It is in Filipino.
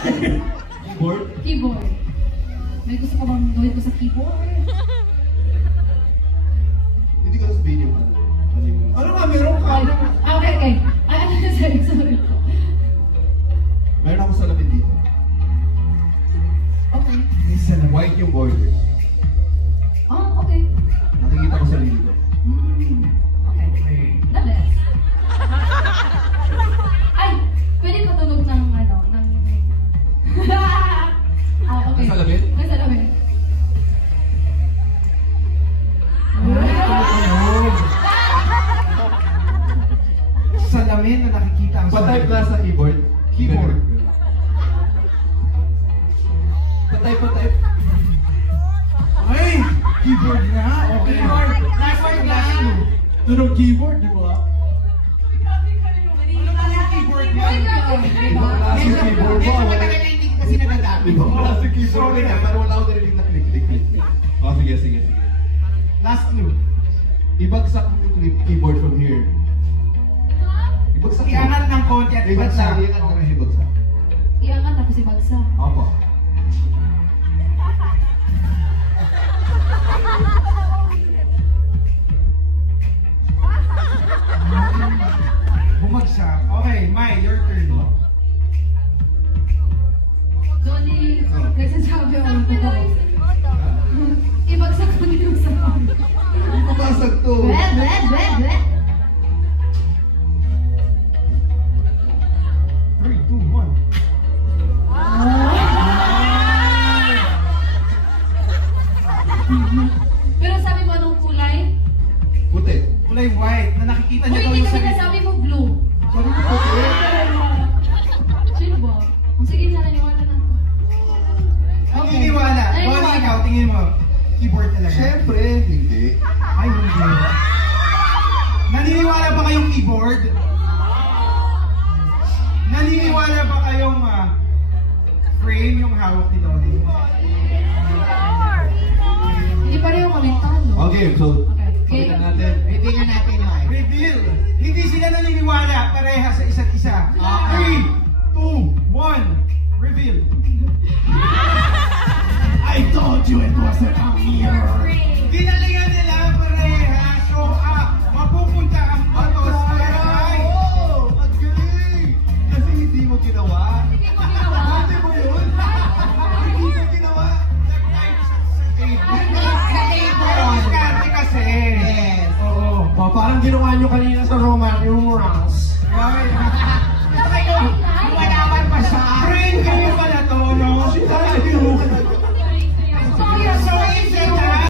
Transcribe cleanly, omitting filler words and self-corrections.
Keyboard? Keyboard. May gusto ko bang gawin ko sa keyboard? Hindi ko sabihin yung ano. Ano nga, meron ka? Okay. Ay, ano na, sorry. Meron ako salamin dito. Okay. May salamin. White yung border. Oh, okay. Nakikita ko sa dito. Okay. Okay. The best. Ay, pwede patulog ng ano, ng... Okay. Ng salamin? Ng salamin. Salamin na nakikita ang Pa-type na sa keyboard. Keyboard. Pa-type. Ay! Keyboard nga! Okay. Keyboard nga. Tunog keyboard, di ba? Ano ba yung keyboard nga? Ibang klase yung keyboard mo. Medyo matagal na hindi kasi nagagamit. Ibang klase yung keyboard niya. Pero wala ako narinig na click. Oh, sige. Last clue. Ibagsak yung keyboard from here. Ibagsak mo. Iangat ng konti at Ibagsak. ibagsak. Iangat na ibagsak. Iangat tapos ibagsa. Opo. Bumagsak. Okay, Mai, your turn. Dolly, nagsasabi ako ng totoo. Ibagsak ko din sa kami. Ang pabasag to. Ble. 3, 2, 1. Pero sabi mo anong kulay? Puti. Kulay white na nakikita Uy, niya daw hindi yung ka sarili. sinasabi mo blue. Sabi ko puti. Sino ba? Kung sige na, naniwala na ako. Naniniwala. Bonnie, ikaw, tingin mo. Keyboard talaga. Siyempre, hindi. Ay, hindi. Naniniwala ba kayong keyboard? Naniniwala ba kayong frame yung hawak ni Dolly? Hindi pareho kami talo. Okay, so, Okay. pagkat natin. Reveal na natin yun. Reveal! Hindi sila naniniwala pareha sa isa't isa. Okay. 3, 2, 1, reveal! I told you it was a mirror! Ginalingan nila pareha, so mapupunta ang photos kay... Oh, ang galing! Kasi hindi mo ginawa. Hindi ko ginawa. Hindi mo yun. Hindi mo ginawa. Diskarte kasi. Yes. Oo. Parang ginawa nyo kanina sa Roman numerals. Right.